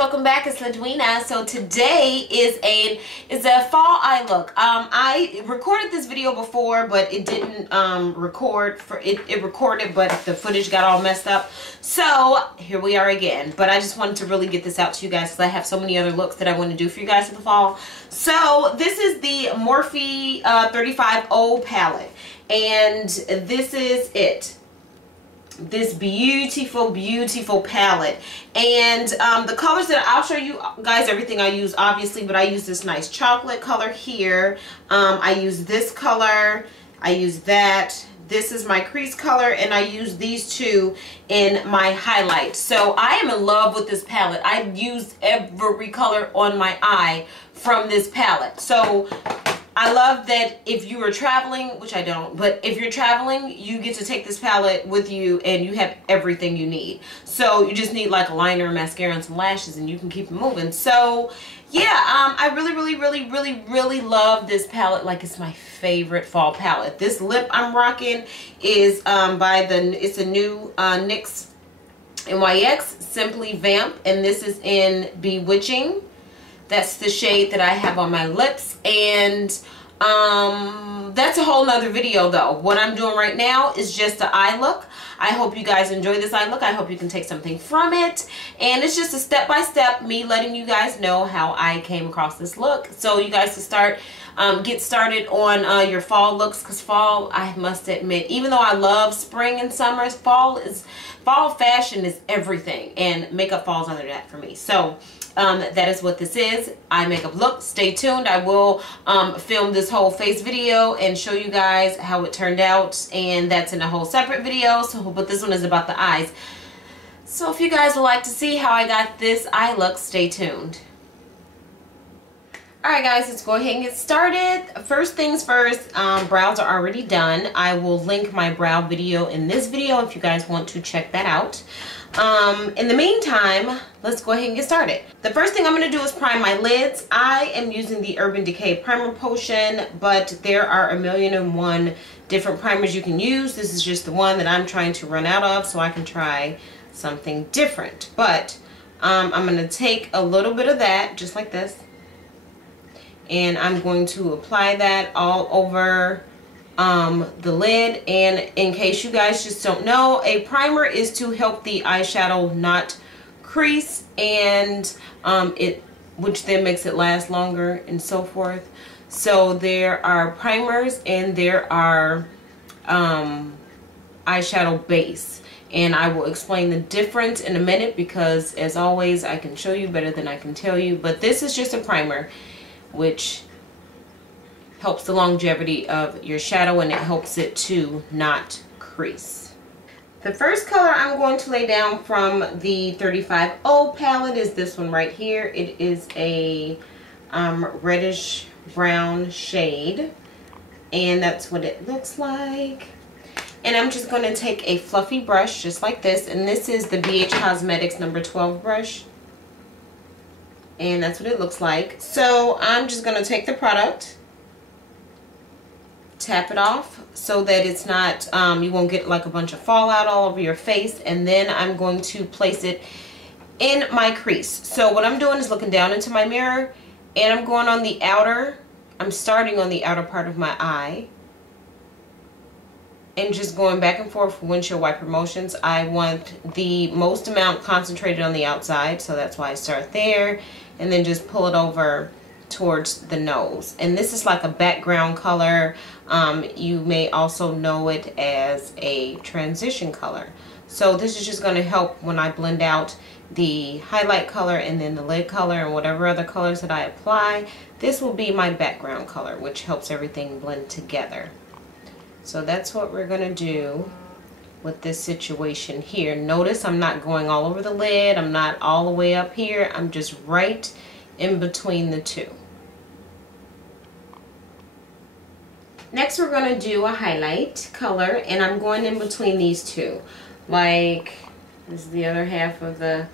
welcome back. It's Ladwina. So today is a fall eye look. I recorded this video before, but it didn't record for it. It recorded, but the footage got all messed up. So here we are again. But I just wanted to really get this out to you guys because I have so many other looks that I want to do for you guys for the fall. So this is the Morphe 35O palette, and this is it. This beautiful palette, and the colors that I'll show you guys everything I use, obviously, but I use this nice chocolate color here. I use this color, I use that, this is my crease color, and I use these two in my highlight. So I am in love with this palette. I've used every color on my eye from this palette. So I love that if you are traveling, which I don't, but if you're traveling, you get to take this palette with you and you have everything you need. So you just need like a liner, mascara, and some lashes, and you can keep it moving. So yeah, I really love this palette. Like, it's my favorite fall palette. This lip I'm rocking is it's a new NYX NYX Simply Vamp, and this is in Bewitching. That's the shade that I have on my lips, and that's a whole nother video though. What I'm doing right now is just an eye look. I hope you guys enjoy this eye look. I hope you can take something from it, and it's just a step-by-step me letting you guys know how I came across this look, so you guys can get started on your fall looks, because fall, I must admit, even though I love spring and summer, fall fashion is everything, and makeup falls under that for me. So that is what this is, eye makeup look. Stay tuned. I will film this whole face video and show you guys how it turned out, and that's in a whole separate video. But this one is about the eyes. So if you guys would like to see how I got this eye look, stay tuned. Alright guys, let's go ahead and get started. First things first, brows are already done. I will link my brow video in this video if you guys want to check that out. In the meantime, let's go ahead and get started. The first thing I'm going to do is prime my lids. I am using the Urban Decay Primer Potion, but there are 1,000,001 different primers you can use. This is just the one that I'm trying to run out of so I can try something different. But I'm going to take a little bit of that, just like this, and I'm going to apply that all over the lid. And in case you guys just don't know, a primer is to help the eyeshadow not crease, and which then makes it last longer and so forth. So there are primers and there are eyeshadow base, and I will explain the difference in a minute, because as always I can show you better than I can tell you. But this is just a primer which helps the longevity of your shadow, and it helps it to not crease. The first color I'm going to lay down from the 35O palette is this one right here. It is a reddish brown shade, and that's what it looks like. And I'm just going to take a fluffy brush just like this, and this is the BH Cosmetics number 12 brush, and that's what it looks like. So I'm just going to take the product, tap it off so that it's not, you won't get like a bunch of fallout all over your face, and then I'm going to place it in my crease. So what I'm doing is looking down into my mirror, and I'm going on the outer, I'm starting on the outer part of my eye, and just going back and forth for windshield wiper motions. I want the most amount concentrated on the outside, so that's why I start there, and then just pull it over towards the nose. And this is like a background color. You may also know it as a transition color. So this is just going to help when I blend out the highlight color and then the lid color and whatever other colors that I apply. This will be my background color, which helps everything blend together. So that's what we're going to do with this situation here. Notice I'm not going all over the lid. I'm not all the way up here. I'm just right in between the two. Next we're going to do a highlight color, and I'm going in between these two. Like, this is the other half of the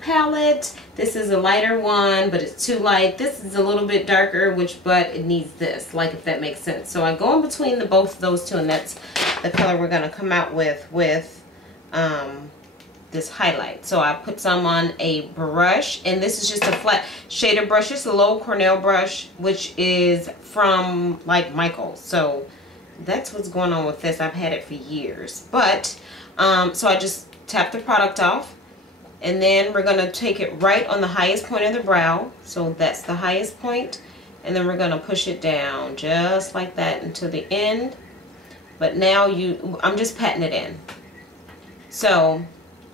palette. This is a lighter one, but it's too light. This is a little bit darker, but it needs this, like, if that makes sense. So I go in between both of those two, and that's the color we're going to come out with this highlight. So I put some on a brush, and this is just a flat shader brush. It's a low Cornell brush, which is from like Michael's. So that's what's going on with this. I've had it for years. But so I just tap the product off, and then we're going to take it right on the highest point of the brow. So that's the highest point, and then we're going to push it down just like that until the end. But now I'm just patting it in. So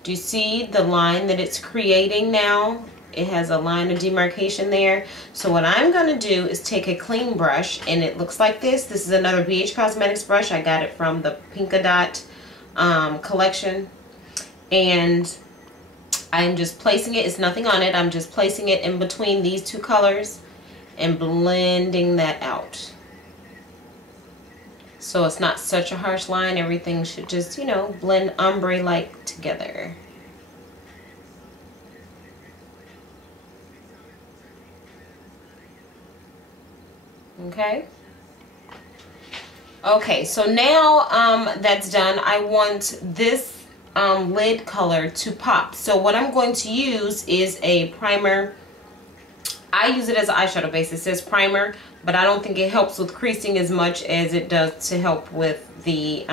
do you see the line that it's creating now? It has a line of demarcation there. So what I'm going to do is take a clean brush, and it looks like this. This is another BH Cosmetics brush. I got it from the Pinka Dot collection. And I'm just placing it. It's nothing on it. I'm just placing it in between these two colors and blending that out. So it's not such a harsh line. Everything should just, you know, blend ombre-like together. Okay. Okay, so now that's done. I want this lid color to pop. So what I'm going to use is a primer. I use it as an eyeshadow base. It says primer, but I don't think it helps with creasing as much as it does to help with the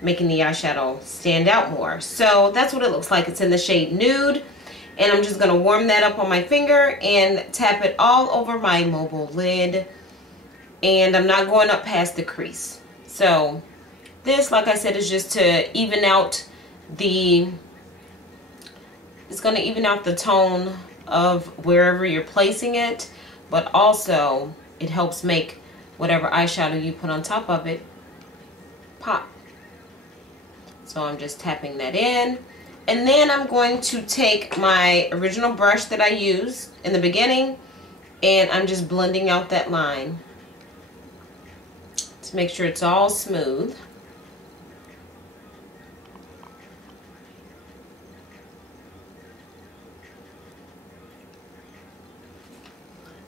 making the eyeshadow stand out more. So that's what it looks like. It's in the shade Nude, and I'm just going to warm that up on my finger and tap it all over my mobile lid, and I'm not going up past the crease. So this, like I said, is just to even out the, it's going to even out the tone of wherever you're placing it, but also it helps make whatever eyeshadow you put on top of it pop. So I'm just tapping that in, and then I'm going to take my original brush that I used in the beginning, and I'm just blending out that line to make sure it's all smooth.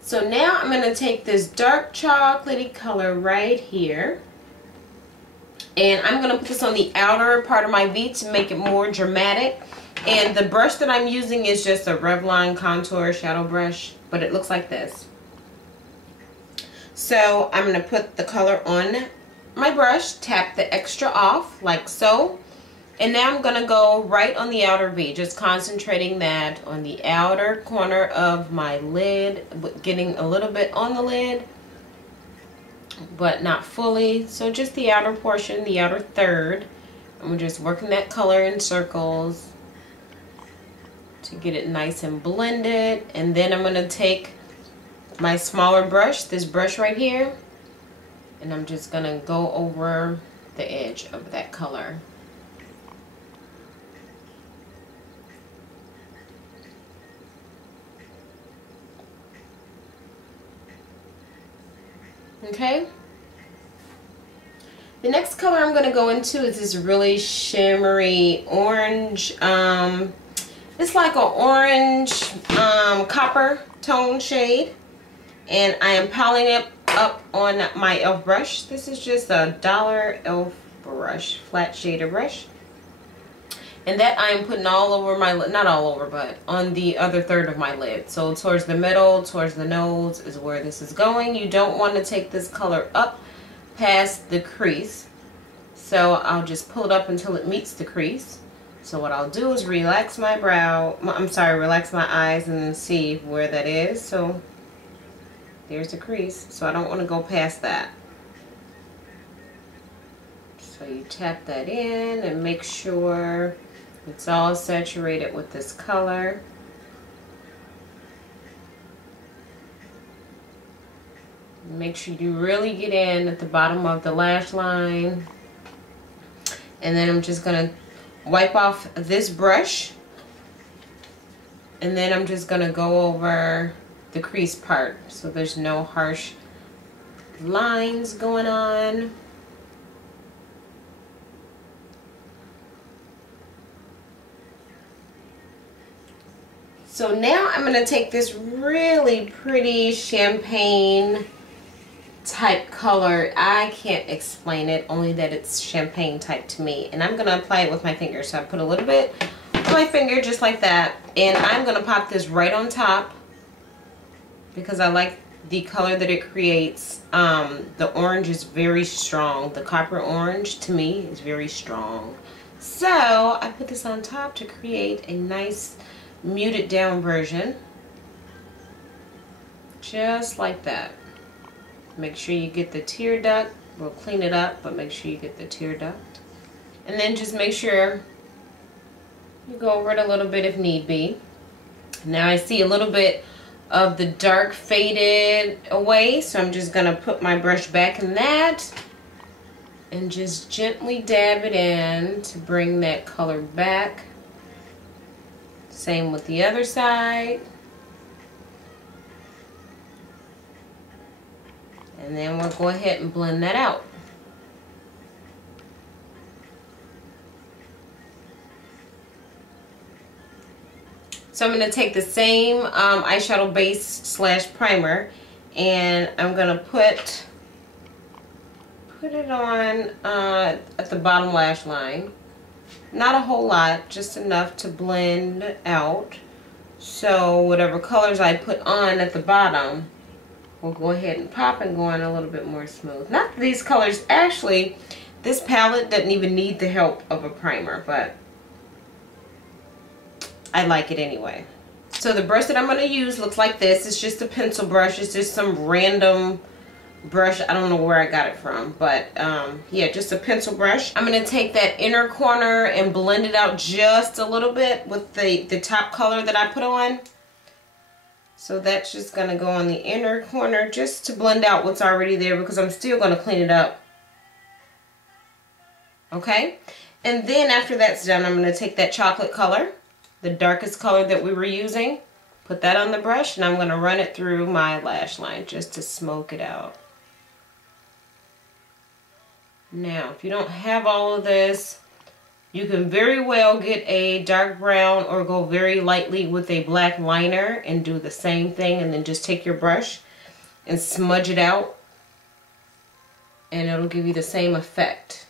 So now I'm going to take this dark chocolatey color right here, and I'm going to put this on the outer part of my V to make it more dramatic. And the brush that I'm using is just a Revlon contour shadow brush, but it looks like this. So I'm going to put the color on my brush, tap the extra off like so. And now I'm going to go right on the outer V, just concentrating that on the outer corner of my lid, getting a little bit on the lid, but not fully. So just the outer portion, the outer third. And we're just working that color in circles to get it nice and blended. And then I'm going to take my smaller brush, this brush right here, and I'm just going to go over the edge of that color. Okay. The next color I'm going to go into is this really shimmery orange. It's like an orange copper tone shade, and I am piling it up on my e.l.f. brush. This is just a $1 e.l.f. brush, flat shader brush, and that I am putting all over my lid, not all over, but on the other third of my lid. So towards the middle, towards the nose is where this is going. You don't want to take this color up past the crease, so I'll just pull it up until it meets the crease. So what I'll do is relax my brow, relax my eyes, and then see where that is. So there's the crease, so I don't want to go past that. So you tap that in and make sure it's all saturated with this color. Make sure you really get in at the bottom of the lash line. And then I'm just going to wipe off this brush. And then I'm just going to go over the crease part so there's no harsh lines going on. So now I'm going to take this really pretty champagne type color. I can't explain it, only that it's champagne type to me. And I'm going to apply it with my finger. So I put a little bit with my finger just like that, and I'm going to pop this right on top because I like the color that it creates. The orange is very strong. The copper orange to me is very strong. So I put this on top to create a nice muted down version. Just like that. Make sure you get the tear duct. We'll clean it up, but make sure you get the tear duct. And then just make sure you go over it a little bit if need be. Now I see a little bit of the dark faded away, so I'm just gonna put my brush back in that and just gently dab it in to bring that color back. Same with the other side. And then we'll go ahead and blend that out. So I'm going to take the same eyeshadow base slash primer, and I'm going to put it on at the bottom lash line. Not a whole lot, just enough to blend out. So whatever colors I put on at the bottom, we'll go ahead and pop and go on a little bit more smooth. Not that these colors, actually, this palette doesn't even need the help of a primer, but I like it anyway. So the brush that I'm going to use looks like this. It's just a pencil brush. It's just some random brush. I don't know where I got it from, but yeah, just a pencil brush. I'm going to take that inner corner and blend it out just a little bit with the top color that I put on. So that's just going to go on the inner corner just to blend out what's already there, because I'm still going to clean it up. Okay? And then after that's done, I'm going to take that chocolate color, the darkest color that we were using, put that on the brush, and I'm going to run it through my lash line just to smoke it out. Now, if you don't have all of this, you can very well get a dark brown or go very lightly with a black liner and do the same thing, and then just take your brush and smudge it out, and it'll give you the same effect.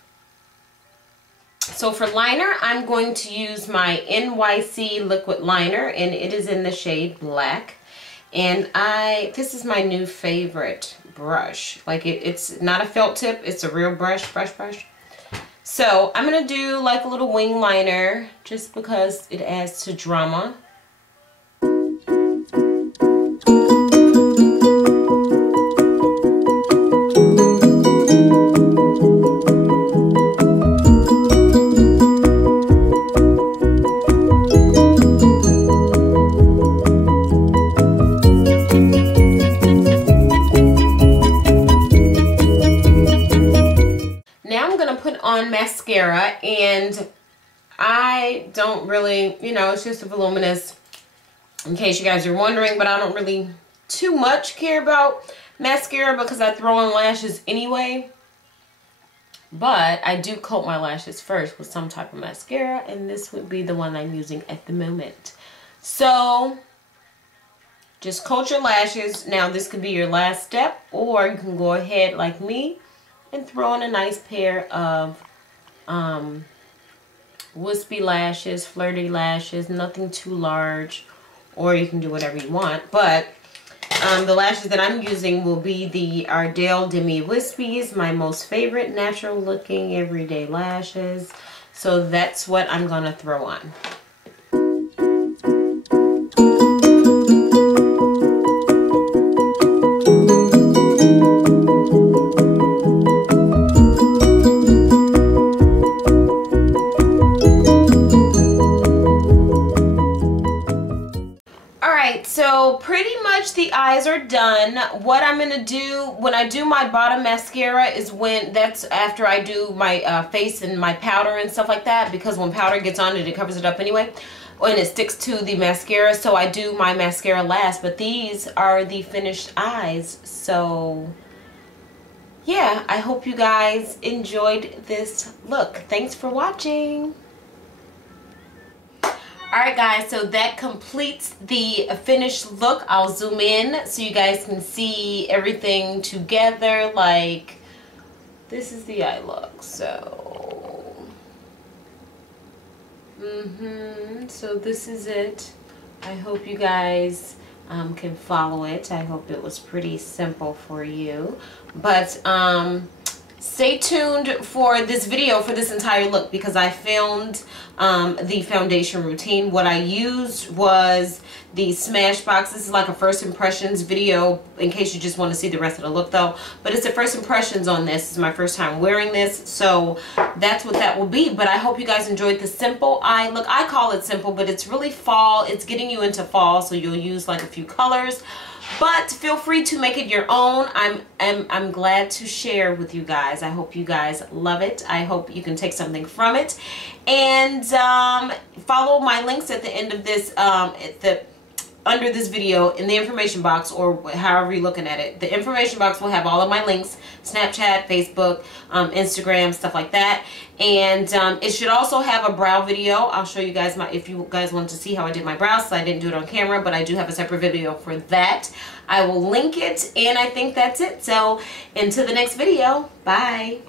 So for liner, I'm going to use my NYC liquid liner, and it is in the shade black. And this is my new favorite brush. Like it's not a felt tip, it's a real brush. So I'm going to do like a little wing liner just because it adds to drama. On mascara, and I don't really, you know, it's just a voluminous, in case you guys are wondering, but I don't really too much care about mascara because I throw on lashes anyway. But I do coat my lashes first with some type of mascara, and this would be the one I'm using at the moment. So just coat your lashes. Now this could be your last step, or you can go ahead like me and throw in a nice pair of wispy lashes, flirty lashes, nothing too large, or you can do whatever you want. But the lashes that I'm using will be the Ardell Demi Wispies, my most favorite natural looking everyday lashes. So that's what I'm gonna throw on. So pretty much the eyes are done. What I'm going to do when I do my bottom mascara is that's after I do my face and my powder and stuff like that, because when powder gets on it, it covers it up anyway and it sticks to the mascara. So I do my mascara last, but these are the finished eyes. So yeah, I hope you guys enjoyed this look. Thanks for watching. Alright guys, so that completes the finished look. I'll zoom in so you guys can see everything together. Like, this is the eye look. So So this is it. I hope you guys can follow it. I hope it was pretty simple for you. But stay tuned for this video for this entire look, because I filmed the foundation routine. What I used was the Smashbox. This is like a first impressions video in case you just want to see the rest of the look though. But it's the first impressions on this. It's my first time wearing this, so that's what that will be. But I hope you guys enjoyed the simple eye look. I call it simple, but it's really fall. It's getting you into fall, so you'll use like a few colors. But feel free to make it your own. I'm glad to share with you guys. I hope you guys love it. I hope you can take something from it. And follow my links at the end of this, under this video in the information box, or however you're looking at it. The information box will have all of my links: Snapchat, Facebook, Instagram, stuff like that. And it should also have a brow video. I'll show you guys if you guys want to see how I did my brows. So I didn't do it on camera, but I do have a separate video for that. I will link it, and I think that's it. So until the next video, bye.